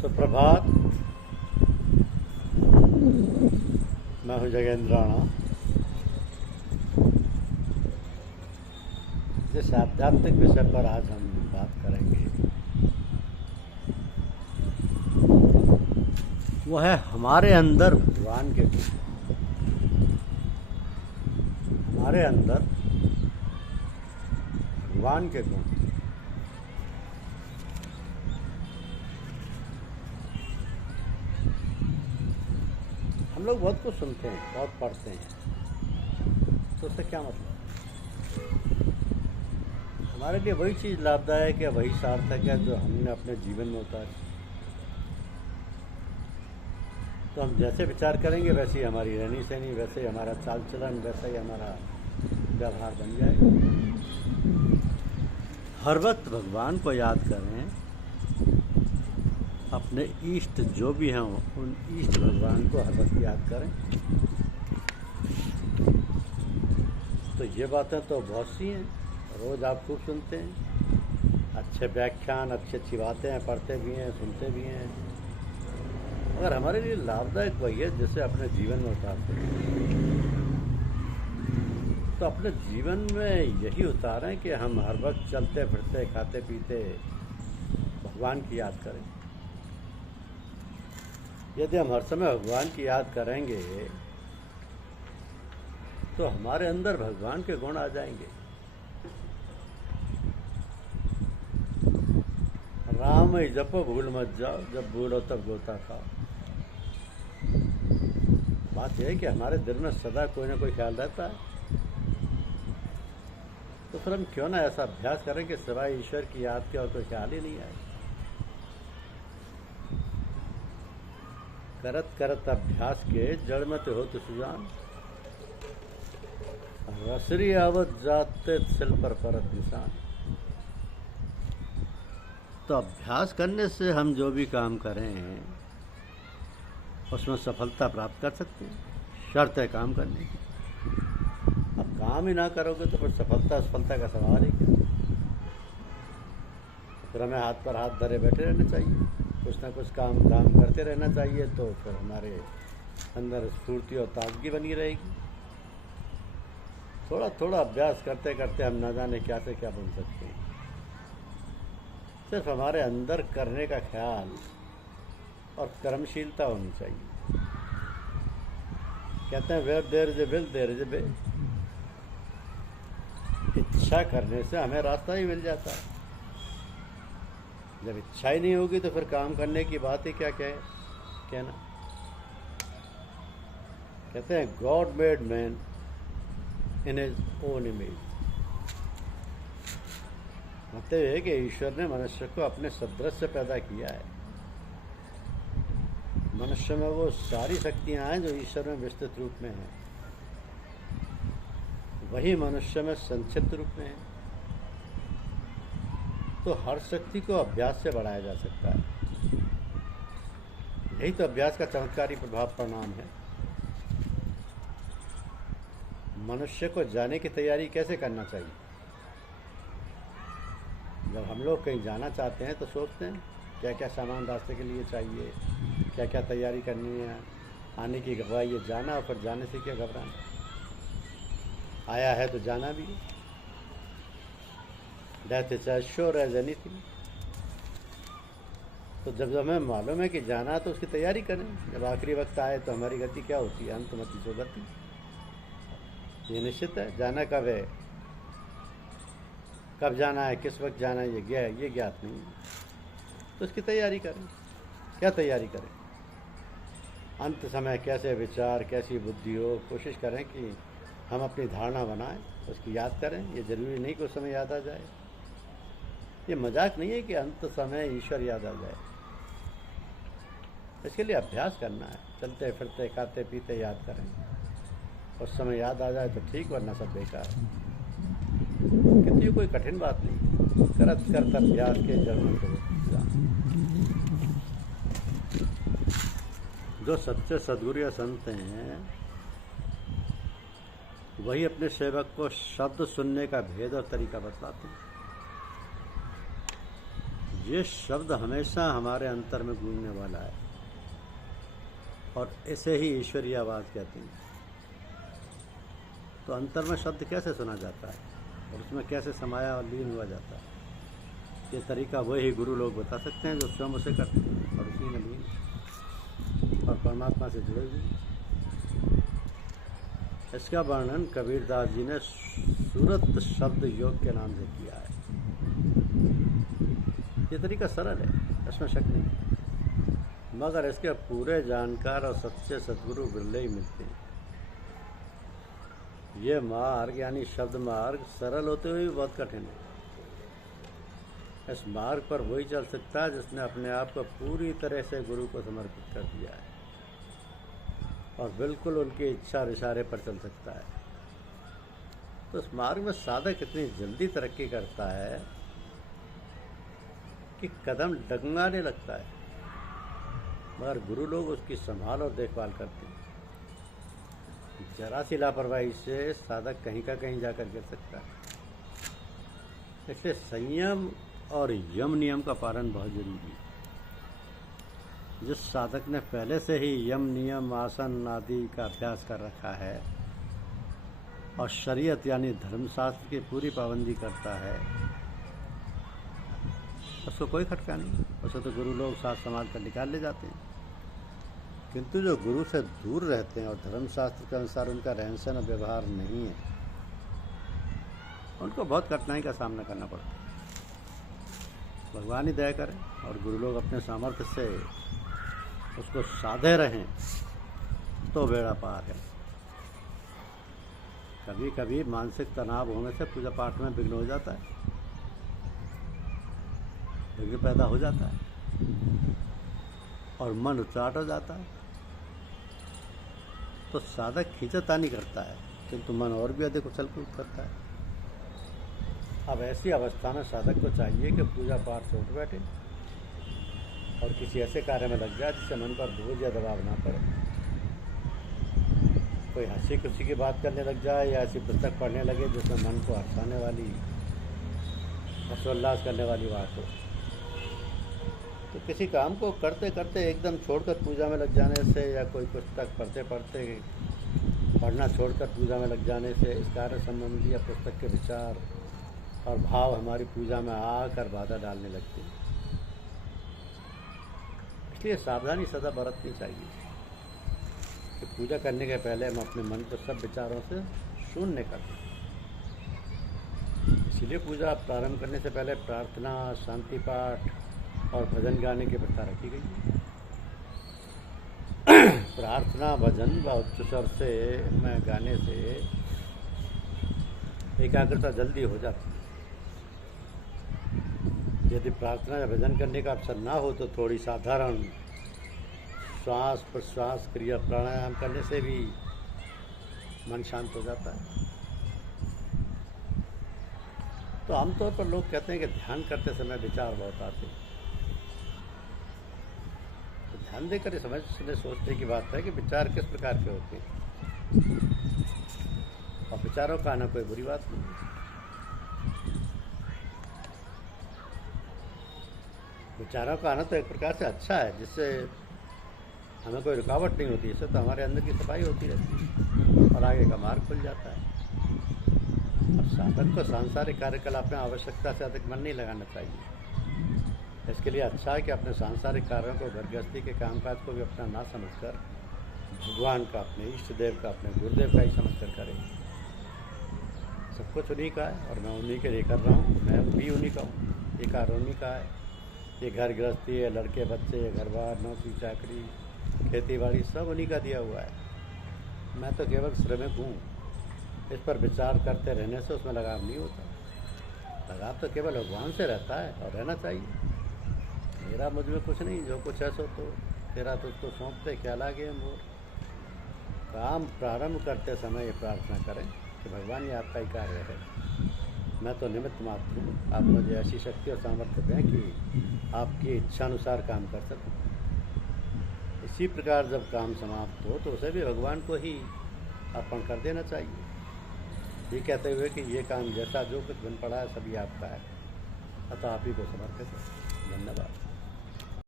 सुप्रभात। मैं हूँ जगेंद्र राणा। जिस आध्यात्मिक विषय पर आज हम बात करेंगे वो है हमारे अंदर भगवान के गुण। हमारे अंदर भगवान के गुण। हम लोग बहुत कुछ सुनते हैं, बहुत पढ़ते हैं, तो उससे क्या मतलब? हमारे लिए वही चीज़ लाभदायक है, वही सार्थक है जो हमने अपने जीवन में उतारी। तो हम जैसे विचार करेंगे वैसे ही हमारी रहनी सहनी, वैसे ही हमारा चाल चलन, वैसा ही हमारा व्यवहार बन जाएगा। हर वक्त भगवान को याद करें। अपने इष्ट जो भी हैं उन इष्ट भगवान को हर वक्त याद करें। तो ये बातें तो बहुत सी हैं, रोज़ आप खूब सुनते हैं। अच्छे व्याख्यान, अच्छी बातें हैं, पढ़ते भी हैं, सुनते भी हैं। अगर हमारे लिए लाभदायक वही है जिसे अपने जीवन में उतारते हैं, तो अपने जीवन में यही उतारें कि हम हर वक्त चलते फिरते, खाते पीते भगवान की याद करें। यदि हम हर समय भगवान की याद करेंगे तो हमारे अंदर भगवान के गुण आ जाएंगे। राम ही जपो भूल मत जाओ, जब भूलो तब गोता खाओ। बात यह है कि हमारे दिल में सदा कोई ना कोई ख्याल रहता है। तो फिर हम क्यों ना ऐसा अभ्यास करें कि सिवाय ईश्वर की याद के और कोई ख्याल ही नहीं आए। करत करत अभ्यास के जड़ में तो हो तो सुजान, रसरी आवत जाते सिल पर परत निशान। तो अभ्यास करने से हम जो भी काम करें उसमें सफलता प्राप्त कर सकते हैं। शर्त है काम करने की। अब काम ही ना करोगे तो फिर सफलता का सवाल ही क्या। फिर हमें हाथ पर हाथ धरे बैठे रहना चाहिए, कुछ ना कुछ काम धाम करते रहना चाहिए। तो फिर हमारे अंदर स्फूर्ति और ताजगी बनी रहेगी। थोड़ा थोड़ा अभ्यास करते करते हम ना जाने क्या से क्या बन सकते हैं। सिर्फ हमारे अंदर करने का ख्याल और कर्मशीलता होनी चाहिए। कहते हैं where there is a will there is a way. इच्छा करने से हमें रास्ता ही मिल जाता है। जब इच्छा ही नहीं होगी तो फिर काम करने की बात ही क्या कहना। कहते हैं God made man in his own image. मतलब है कि ईश्वर ने मनुष्य को अपने सदृश से पैदा किया है। मनुष्य में वो सारी शक्तियां हैं जो ईश्वर में विस्तृत रूप में हैं, वही मनुष्य में संक्षिप्त रूप में है। तो हर शक्ति को अभ्यास से बढ़ाया जा सकता है। यही तो अभ्यास का चमत्कारी प्रभाव परिणाम है। मनुष्य को जाने की तैयारी कैसे करना चाहिए? जब हम लोग कहीं जाना चाहते हैं तो सोचते हैं क्या क्या सामान रास्ते के लिए चाहिए, क्या क्या तैयारी करनी है। आने की गवाही है, जाना, और फिर जाने से क्या घबराना। आया है तो जाना भी। Death is as sure as anything. तो जब हमें मालूम है कि जाना है तो उसकी तैयारी करें। जब आखिरी वक्त आए तो हमारी गति क्या होती है? अंतमति सो गति। ये निश्चित है। जाना कब है, कब जाना है, किस वक्त जाना है, ये ज्ञात नहीं है। तो उसकी तैयारी करें। क्या तैयारी करें? अंत समय कैसे विचार, कैसी बुद्धि हो, कोशिश करें कि हम अपनी धारणा बनाएं, उसकी याद करें। ये जरूरी नहीं कि उस समय याद आ जाए। ये मजाक नहीं है कि अंत समय ईश्वर याद आ जाए। इसके लिए अभ्यास करना है। चलते फिरते, खाते पीते याद करें। उस समय याद आ जाए तो ठीक, वरना सब बेकार है। कितनी कोई कठिन बात नहीं। करत करत अभ्यास के जड़ में तो जो सच्चे सद्गुरु या संत हैं वही अपने सेवक को शब्द सुनने का भेद और तरीका बतलाते हैं। ये शब्द हमेशा हमारे अंतर में गूंजने वाला है और इसे ही ईश्वरीय आवाज़ कहते हैं। तो अंतर में शब्द कैसे सुना जाता है और उसमें कैसे समाया और लीन हुआ जाता है, ये तरीका वही गुरु लोग बता सकते हैं जो स्वयं उसे करते हैं और उसी में लीन और परमात्मा से जुड़े हुए। इसका वर्णन कबीरदास जी ने सूरत शब्द योग के नाम से किया है। ये तरीका सरल है, इसमें शक नहीं, मगर इसके पूरे जानकार और सच्चे सद्गुरु बिरले ही मिलते हैं। ये मार्ग यानी शब्द मार्ग सरल होते हुए भी बहुत कठिन है। इस मार्ग पर वही चल सकता है जिसने अपने आप को पूरी तरह से गुरु को समर्पित कर दिया है और बिल्कुल उनकी इच्छा और इशारे पर चल सकता है। तो इस मार्ग में साधक इतनी जल्दी तरक्की करता है कि कदम डगमगाने लगता है, मगर गुरु लोग उसकी संभाल और देखभाल करते हैं। जरा सी लापरवाही से साधक कहीं का कहीं जाकर गिर सकता है। इसलिए संयम और यम नियम का पालन बहुत जरूरी है। जिस साधक ने पहले से ही यम नियम आसन आदि का अभ्यास कर रखा है और शरीयत यानी धर्मशास्त्र की पूरी पाबंदी करता है, उसको कोई खटका नहीं, उसे तो गुरु लोग साथ संभाल कर निकाल ले जाते हैं। किंतु जो गुरु से दूर रहते हैं और धर्मशास्त्र के अनुसार उनका रहन सहन और व्यवहार नहीं है, उनको बहुत कठिनाई का सामना करना पड़ता है। भगवान ही दया करें और गुरु लोग अपने सामर्थ्य से उसको साधे रहें तो बेड़ा पार है। कभी कभी मानसिक तनाव होने से पूजा पाठ में विघ्न हो जाता है, विघ्न पैदा हो जाता है और मन उचाट हो जाता है। तो साधक खींचातानी करता है किंतु मन और भी अधिक उछल कूद करता है। अब ऐसी अवस्था में साधक को चाहिए कि पूजा पाठ छोड़ बैठे और किसी ऐसे कार्य में लग जाए जिससे मन पर बोझ या दबाव ना पड़े। कोई हंसी खुशी की बात करने लग जाए या ऐसी पुस्तक पढ़ने लगे जिसमें मन को हंसाने वाली, हर्षोल्लास करने वाली बात हो। तो किसी काम को करते करते एकदम छोड़कर पूजा में लग जाने से या कोई पुस्तक पढ़ते पढ़ते पढ़ना छोड़कर पूजा में लग जाने से इस कार्य संबंधी या पुस्तक के विचार और भाव हमारी पूजा में आकर बाधा डालने लगते हैं। इसलिए सावधानी सदा बरतनी चाहिए कि पूजा करने के पहले हम अपने मन को सब विचारों से शून्य कर दें। इसीलिए पूजा प्रारंभ करने से पहले प्रार्थना, शांति पाठ और भजन गाने की प्रथा रखी गई। प्रार्थना, भजन व उच्च स्वर से में गाने से एकाग्रता जल्दी हो जाती है। यदि प्रार्थना या भजन करने का अवसर ना हो तो थोड़ी साधारण श्वास प्रश्वास क्रिया प्राणायाम करने से भी मन शांत हो जाता है। तो आमतौर पर लोग कहते हैं कि ध्यान करते समय विचार बहुत आते हैं। तो ध्यान देकर ये समझने सोचने की बात है कि विचार किस प्रकार के होते हैं और विचारों का आना कोई बुरी बात नहीं है। विचारों का आना तो एक प्रकार से अच्छा है, जिससे हमें कोई रुकावट नहीं होती। इससे तो हमारे अंदर की सफाई होती रहती है और आगे का मार्ग खुल जाता है। अब साधक को सांसारिक कार्यकलाप में आवश्यकता से अधिक मन नहीं लगाना चाहिए। इसके लिए अच्छा है कि अपने सांसारिक कार्यों को, घर गृहस्थी के कामकाज को भी अपना ना समझकर भगवान का, अपने इष्ट देव का, अपने गुरुदेव का ही समझकर करें। सब कुछ उन्हीं का है और मैं उन्हीं के लिए कर रहा हूँ। मैं भी उन्हीं का हूँ। ये कार्य उन्हीं का है। ये घर गृहस्थी है, लड़के बच्चे, घर बार, नौकरी चाकरी, खेती बाड़ी सब उन्हीं का दिया हुआ है। मैं तो केवल श्रमिक हूँ। इस पर विचार करते रहने से उसमें लगाव नहीं होता। लगाव तो केवल भगवान से रहता है और रहना चाहिए। मेरा मुझ में कुछ नहीं, जो कुछ है सो तो तेरा तुझको सौंपते, क्या लागे मोर। काम प्रारंभ करते समय ये प्रार्थना करें कि भगवान ये आपका ही कार्य है, मैं तो निमित्त मात्र हूँ। आप मुझे ऐसी शक्ति और सामर्थ्य दें कि आपकी इच्छानुसार काम कर सकूँ। इसी प्रकार जब काम समाप्त हो तो उसे भी भगवान को ही अर्पण कर देना चाहिए, ये कहते हुए कि ये काम जैसा जो कुछ बन पड़ा है सभी आपका है, अतः आप ही को समर्पित है। धन्यवाद।